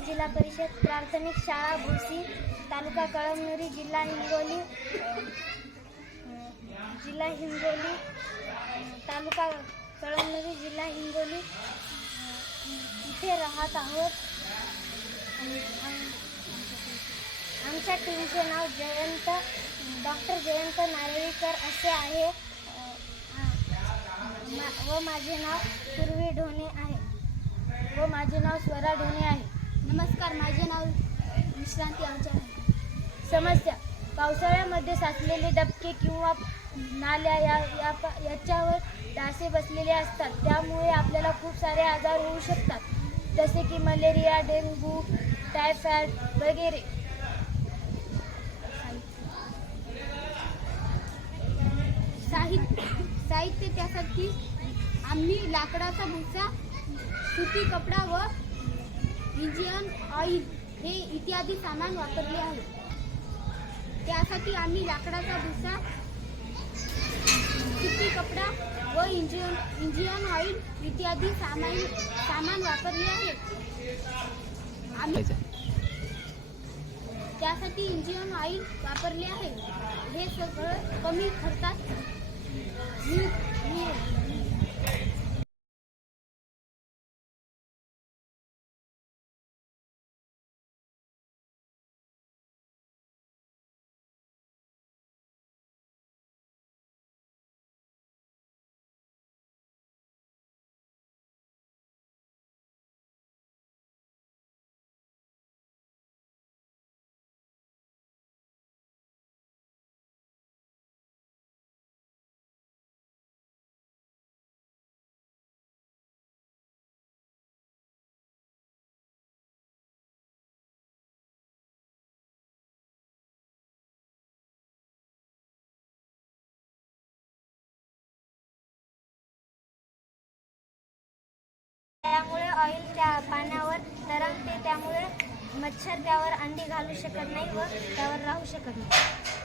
जिल्हा परिषद प्राथमिक शाळा भोसी तालुका कळमनुरी जिल्हा हिंगोली जिल्हा हिंगोली तालुका कळमनुरी जिल्हा हिंगोली. इथे राहत आहोत. आमच्या टीमचे नाव जयंत डॉक्टर जयंत नारळीकर असे आहे. मा- व माझे नाव पूर्वी ढोणे आहे. व माझे नाव स्वरा ढोणे आहे. नमस्कार माझे नाव विश्रांती आमच्या समस्या पावसाळ्यामध्ये साचलेले डबके किंवा नाल्या या या प- याच्यावर डासे बसलेले असतात. त्यामुळे आपल्याला खूप सारे आजार होऊ शकतात. जसे की मलेरिया डेंगू टायफॉइड वगैरे. साहित्य साहित्य त्यासाठी आम्ही लाकडाचा भुसा सुती कपडा व इंजिन ऑइल हे इत्यादी सामान वापरले आहे. त्यासाठी आम्ही लाकडाचा भुसा सुती कपडा व इंजिन इंजिन ऑइल इत्यादी सामान सामान वापरले आहे. आम्ही त्यासाठी इंजिन ऑइल वापरले आहे. हे सगळं कमी खर्चात ऑइल त्या पाण्यावर तरंगते त्यामुळे मच्छर त्यावर अंडी घालू शकत नाही व त्यावर राहू शकत नाही.